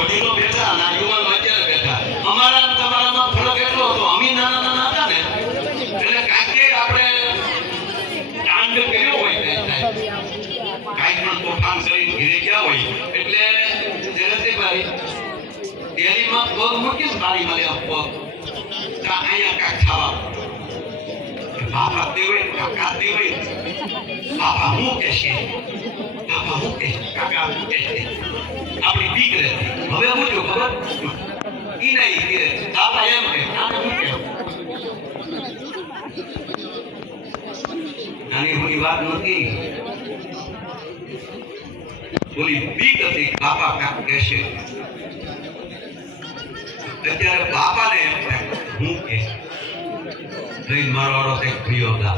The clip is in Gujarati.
વડીલો બેઠા અને આ યુવાનો અત્યારે બેઠા. અમારા અને તમારામાં ફરક એટલો હતો, અમે નાના નાના હતા ને એટલે કાંઈક આપણે કાંડ કર્યો હોય ને કાંઈક પણ તોફાન કરીને ઘીરે ગયા હોય એટલે જયંતિભાઈ ડેરીમાં પગ મૂકીને બારીમાં લેવા પગ અહીંયા કાંઈક ખાવા બાપા દેવે કાકા દેવે બાપા હું કહેશે બાપા હું કહે કાકા હું કહેશે આપણી દીકરે હવે હું જો ખબર ઈ નહીં કે બાપા એમ કે કાકા હું કહે નાની મોટી વાત નથી બોલી બીક હતી બાપા કાક કહેશે અત્યારે બાપાને એમ હું કે મારો વાળો કંઈક પ્રિયો હતા